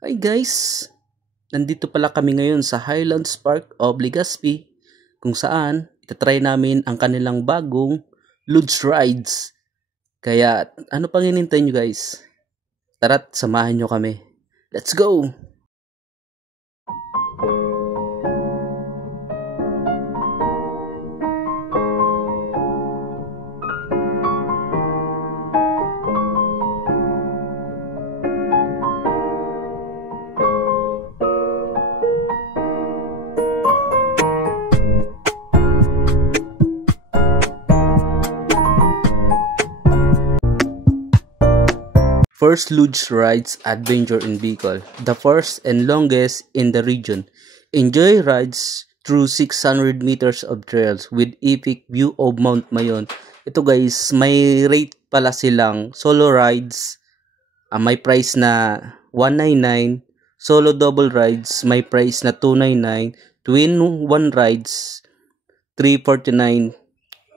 Hi guys! Nandito pala kami ngayon sa Highlands Park of Legazpi kung saan itatry namin ang kanilang bagong luge rides. Kaya ano pang hinintay nyo guys? Tara't samahan nyo kami. Let's go! First Luge Rides Adventure in Bicol, the first and longest in the region. Enjoy rides through 600 meters of trails with epic view of Mount Mayon. Ito guys, may rate pala silang solo rides, may price na 199, solo double rides may price na 299, twin one rides 349,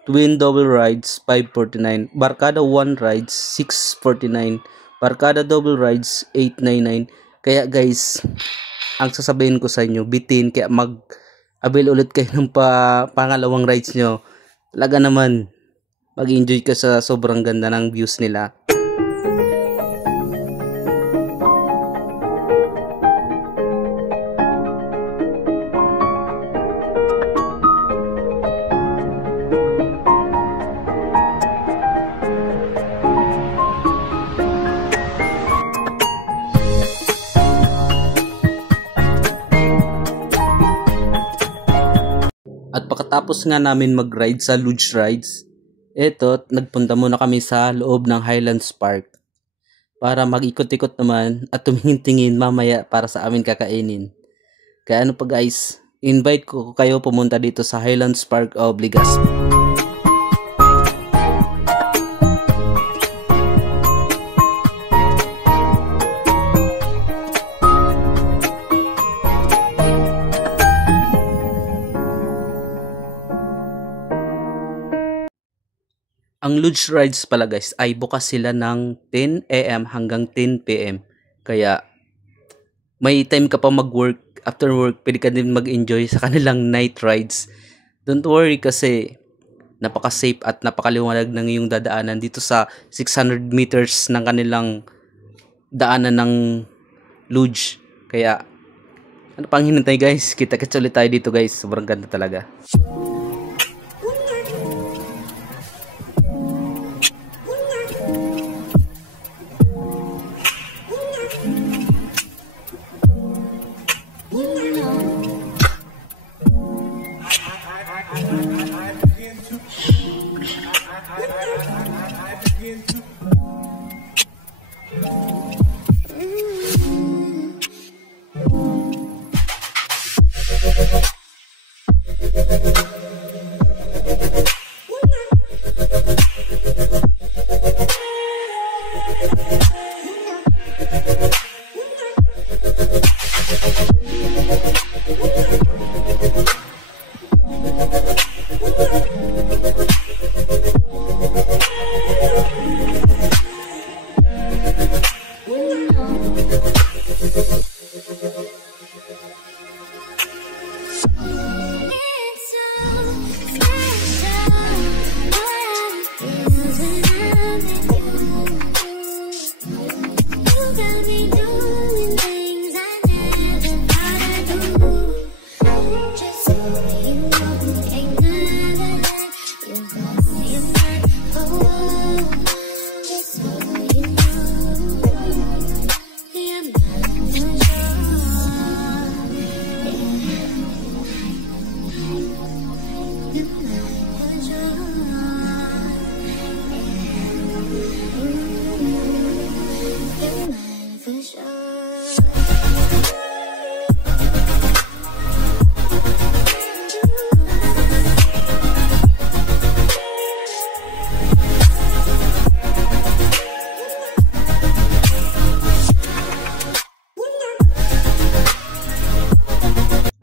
twin double rides 549, barkada one rides 649, barkada double rides 899. Kaya guys, ang sasabihin ko sa inyo, bitin, kaya mag-avail ulit kayo ng pangalawang rides nyo. Talaga naman, mag-enjoy ka sa sobrang ganda ng views nila. At pagkatapos nga namin mag-ride sa luge rides, nagpunta muna kami sa loob ng Highlands Park para mag-ikot-ikot naman at tumingin-tingin mamaya para sa amin kakainin. Kaya ano pa guys, invite ko kayo pumunta dito sa Highlands Park of Legazpi. Ang luge rides pala guys ay bukas sila ng 10 AM hanggang 10 PM. Kaya may time ka pa mag-work, after work pwede ka din mag-enjoy sa kanilang night rides. Don't worry kasi napaka-safe at napakaliwanag ng iyong dadaanan dito sa 600 meters ng kanilang daanan ng luge. Kaya ano pang hinintay guys? Kita-kits ulit tayo dito guys. Sobrang ganda talaga.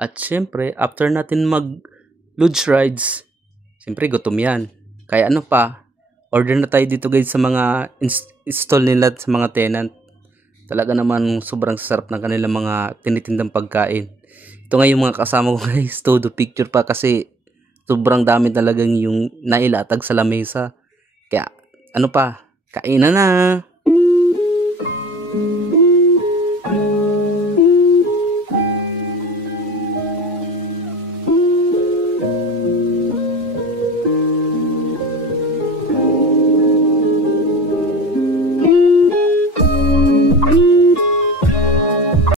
At syempre, after natin mag-luge rides, syempre gutom yan. Kaya ano pa, order na tayo dito guys sa mga install nila at sa mga tenant. Talaga naman sobrang sarap ng kanilang mga tinitindang pagkain. Ito nga yung mga kasama ko guys, todo picture pa kasi sobrang dami talagang yung nailatag sa lamesa. Kaya ano pa, kainan na!